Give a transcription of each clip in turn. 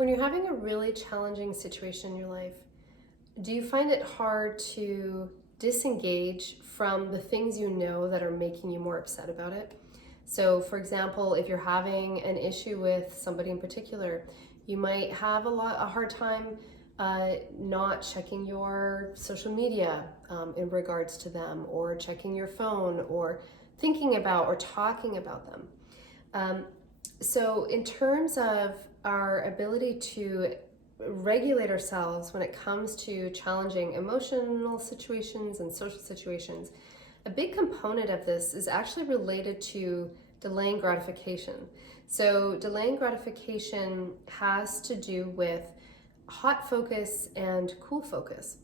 When you're having a really challenging situation in your life, do you find it hard to disengage from the things you know that are making you more upset about it? So, for example, if you're having an issue with somebody in particular, you might have a hard time not checking your social media in regards to them, or checking your phone, or thinking about or talking about them. Um, so, in terms of our ability to regulate ourselves when it comes to challenging emotional situations and social situations, a big component of this is actually related to delaying gratification. So, delaying gratification has to do with hot focus and cool focus.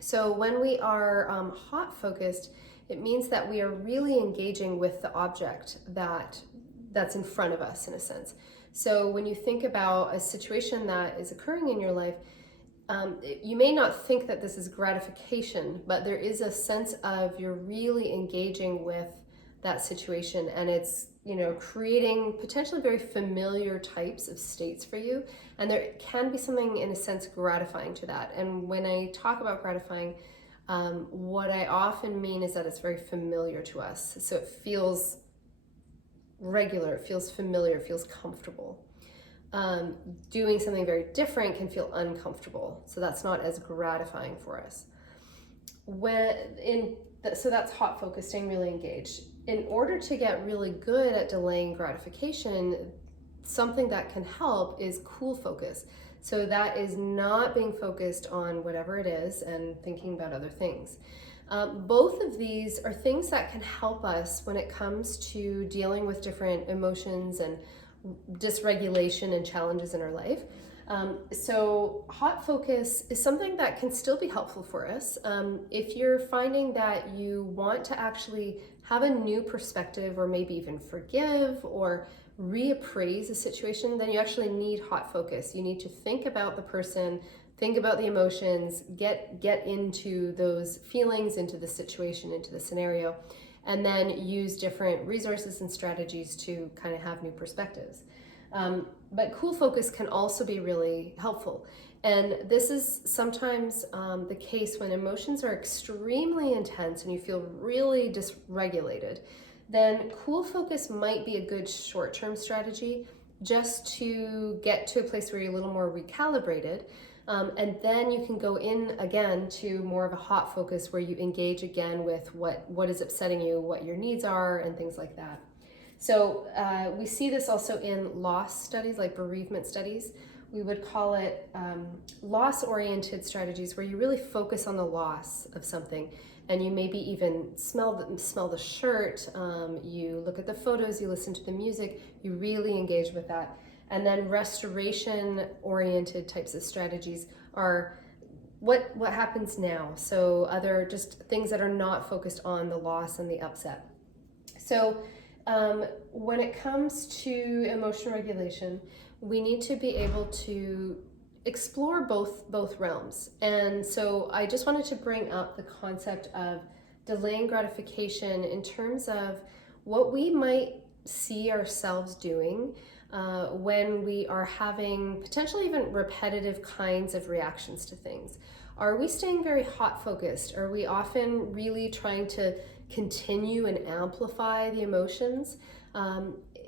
So, when we are hot focused, it means that we are really engaging with the object that's in front of us, in a sense. So when you think about a situation that is occurring in your life, you may not think that this is gratification, but there is a sense of you're really engaging with that situation, and it's creating potentially very familiar types of states for you, and there can be something in a sense gratifying to that. And when I talk about gratifying, what I often mean is that it's very familiar to us, so it feels regular, it feels familiar, it feels comfortable. Doing something very different can feel uncomfortable, so that's not as gratifying for us. So that's hot focus, staying really engaged. In order to get really good at delaying gratification, something that can help is cool focus. So that is not being focused on whatever it is and thinking about other things. Both of these are things that can help us when it comes to dealing with different emotions and dysregulation and challenges in our life. So hot focus is something that can still be helpful for us. If you're finding that you want to actually have a new perspective, or maybe even forgive or reappraise a situation, then you actually need hot focus. You need to think about the person, think about the emotions, get into those feelings, into the situation, into the scenario, and then use different resources and strategies to kind of have new perspectives. But cool focus can also be really helpful. And this is sometimes the case when emotions are extremely intense and you feel really dysregulated. Then cool focus might be a good short-term strategy just to get to a place where you're a little more recalibrated. And then you can go in again to more of a hot focus where you engage again with what is upsetting you, what your needs are, and things like that. So we see this also in loss studies, like bereavement studies. We would call it loss-oriented strategies, where you really focus on the loss of something, and you maybe even smell the shirt, you look at the photos, you listen to the music, you really engage with that. And then restoration-oriented types of strategies are what happens now. So other just things that are not focused on the loss and the upset. So when it comes to emotional regulation, we need to be able to explore both realms. And so I just wanted to bring up the concept of delaying gratification in terms of what we might see ourselves doing when we are having potentially even repetitive kinds of reactions to things. Are we staying very hot focused? Are we often really trying to continue and amplify the emotions?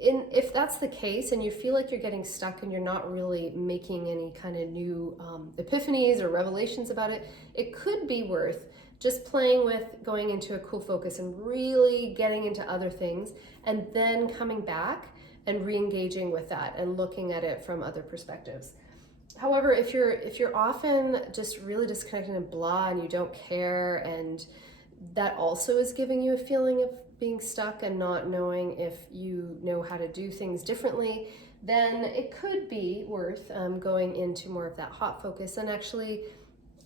If that's the case and you feel like you're getting stuck and you're not really making any kind of new epiphanies or revelations about it, it could be worth just playing with going into a cool focus and really getting into other things, and then coming back and re-engaging with that and looking at it from other perspectives. However, if you're often just really disconnected and blah and you don't care, and that also is giving you a feeling of being stuck and not knowing if you know how to do things differently, then it could be worth going into more of that hot focus and actually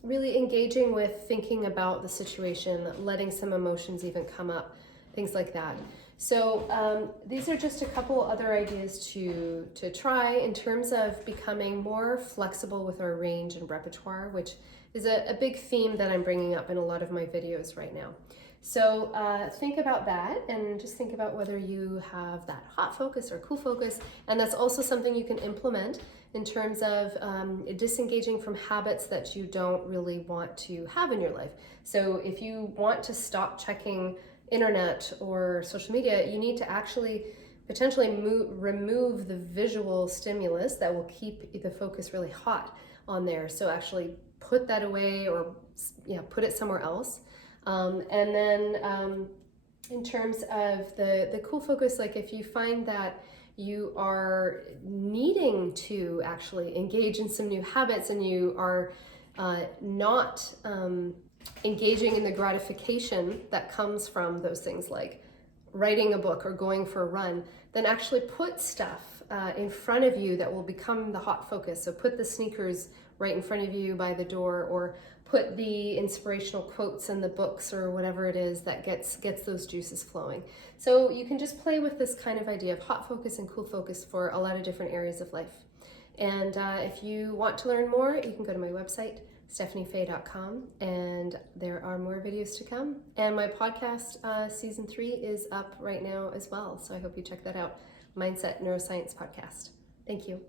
really engaging with thinking about the situation, letting some emotions even come up, things like that. So these are just a couple other ideas to try in terms of becoming more flexible with our range and repertoire, which is a big theme that I'm bringing up in a lot of my videos right now. So think about that, and just think about whether you have that hot focus or cool focus, and that's also something you can implement in terms of disengaging from habits that you don't really want to have in your life. So if you want to stop checking internet or social media, you need to actually potentially remove the visual stimulus that will keep the focus really hot on there. So actually put that away, or put it somewhere else. And then in terms of the cool focus, like if you find that you are needing to actually engage in some new habits and you are not engaging in the gratification that comes from those things like writing a book or going for a run, then actually put stuff in front of you that will become the hot focus. So put the sneakers right in front of you by the door, or put the inspirational quotes in the books or whatever it is that gets those juices flowing. So you can just play with this kind of idea of hot focus and cool focus for a lot of different areas of life. And if you want to learn more, you can go to my website, stephaniefay.com, and there are more videos to come. And my podcast, season 3, is up right now as well. So I hope you check that out. Mindset Neuroscience Podcast. Thank you.